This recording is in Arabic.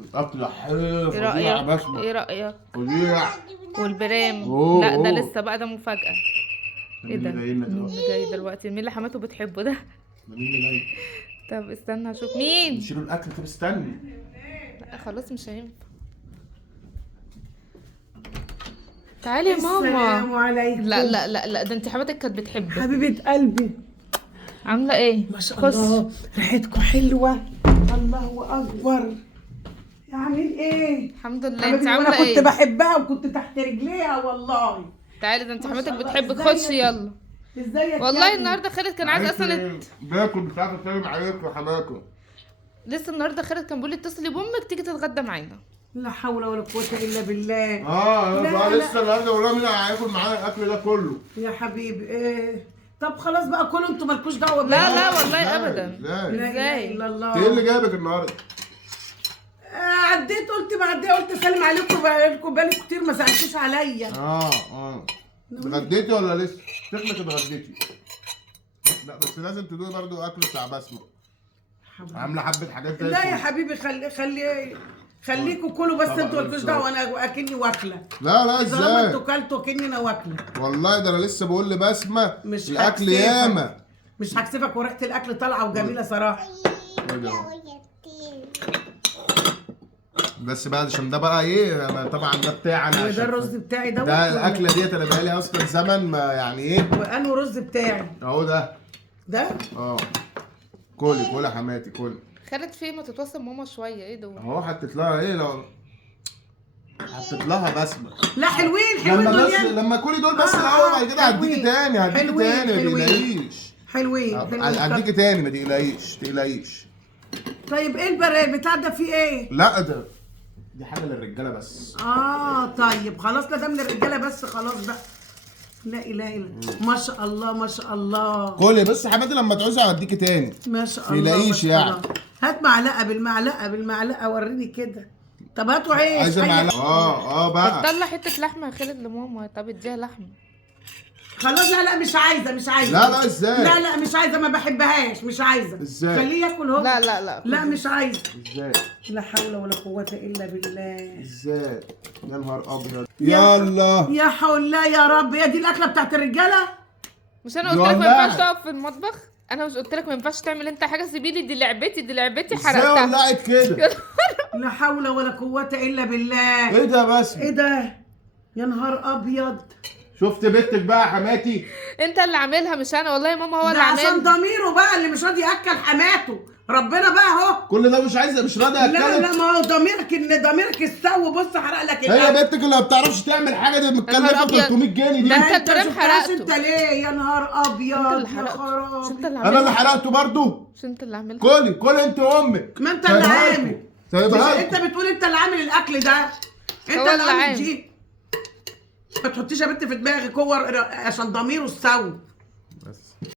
الاكل حلو ايه فظيع يا رأيك؟ بسمة. ايه رأيك؟ فظيع. والبرام. أوه، لا ده أوه. لسه بقى، ده مفاجأة. ايه مين ده؟ اللي جاي لنا مين دلوقتي؟ اللي جاي دلوقتي؟ مين اللي حماته بتحبه ده؟ مين اللي جاي؟ طب استنى اشوف مين. نشيلوا الاكل. طب استني. لا خلاص مش هينفع. تعالي يا ماما. السلام عليكم. لا لا لا لا، ده انت حماتك كانت بتحبك. حبيبة قلبي، عاملة ايه؟ ما شاء خش. الله ريحتكم حلوة. الله أكبر. عامل ايه؟ الحمد لله. انت حبيبتي، عاملة وأنا كنت ايه؟ بحبها وكنت تحت رجليها والله. تعالي، ده انت ما حماتك شاء الله. بتحبك. ازيك؟ خش يلا. ازيك؟ والله النهارده خالد كان عايز اصلا باكل مش عارف اتكلم عليكم يا حماكم. لسه النهارده خالد كان بيقول لي اتصلي بامك تيجي تتغدى معانا. لا حول ولا قوة إلا بالله. انا لا، بقى لا. لسه النهارده والله مين هياكل معايا الاكل ده كله. يا حبيبي إيه؟ طب خلاص بقى كلوا انتوا، مالكوش دعوة بيا. لا لا والله ازاي؟ ابدا. ازاي؟ لا إله ازاي؟ إلا الله. ايه اللي جابك النهارده؟ عديت قلت معديه، قلت اسلم عليكم، بقالكم بالي كتير ما سالتوش عليا. اتغديتي ولا لسه؟ شكلك اتغديتي. لا بس لازم تدوقي برضو اكل بتاع بسمة. عامله حبه حاجات زي لا يا الفل. حبيبي، خليكوا كلوا بس، طبعا انتوا مالكوش لسه. دعوه، انا اكني واكله. لا طالما ازاي؟ انتوا كلتوا اكني انا واكله. والله ده انا لسه بقول لبسمة مش الاكل هكسفك. ياما. مش هكسفك، وريحه الاكل طالعه وجميله صراحه. بس بقى عشان ده بقى ايه، أنا طبعا ده بتاعي انا. وده عشان الرز بتاعي دوت. ده الاكله ديت انا بقالي اصلا زمن ما يعني ايه. وانه رز بتاعي اهو ده. ده. كلي يا حماتي كلي. خالد فيه ما تتواصل ماما شويه. ايه دول؟ اهو حطيت لها ايه، لو حطيت لها بسمة. لا حلوين حلوين لما دول بس يعني. لما كلي دول بس الاول، بعد كده هديكي حلوين. تاني هديكي حلوين، تاني ما حلوين. تقلقيش. حلوين هديكي تاني ما تقلقيش. طيب ايه البتاع ده فيه ايه؟ لا ده دي حاجه للرجاله بس. طيب خلاص، لا ده من الرجاله بس، خلاص بقى. لا اله الا ما شاء الله ما شاء الله. كلي بس يا حماتي، لما تعوزي هديكي تاني. ما شاء الله تقلقيش ما شاء يعني. الله. هات معلقه بالمعلقه وريني كده. طب هاتوا عيش. عايزه معلقه. بقى طلع حته لحمه يا خالد لماما. طب اديها لحمه. خلاص. لا مش عايزه لا ازاي؟ لا مش عايزه، ما بحبهاش، مش عايزه. ازاي؟ خليه ياكل هو. لا مش عايزه. ازاي؟ لا حول ولا قوه الا بالله. ازاي؟ يا نهار ابيض. يلا يا حول الله يا رب. هي دي الاكله بتاعت الرجاله؟ مش انا قلت لك ما ينفعش تقف في المطبخ؟ انا مش قلت لك ما ينفعش تعمل انت حاجه؟ سيبيلي، دي لعبتي ازاي حرقتها. ولعت كده؟ لا حول ولا قوه الا بالله. ايه ده بس؟ ايه ده؟ يا نهار ابيض. شفت بنتك بقى يا حماتي؟ انت اللي عاملها مش انا، والله ماما هو ده اللي عشان عاملها. ضميره بقى اللي مش راضي ياكل حماته. ربنا بقى اهو. كل ده مش راضي لا اتكلم. ما هو ضميرك السو. بص حرق لك هي الاكل. بنتك اللي ما بتعرفش تعمل حاجه، دي نهار متكلفه أبيض. 300 جنيه دي. ده انت انت الكريم شفتهاش حرقته. انت ليه؟ يا نهار ابيض. انت اللي يا حرقته. خرابي. مش انت اللي انا اللي عاملها. حرقته برضو. مش انت اللي عاملها. كلي انت وامك. ما انت اللي عامل. سايبها انت لكم. بتقول انت اللي عامل الاكل ده. انت هو اللي اللي عامل عامل. دي. ما تحطيش يا بنت في دماغك، هو عشان ضميره السو.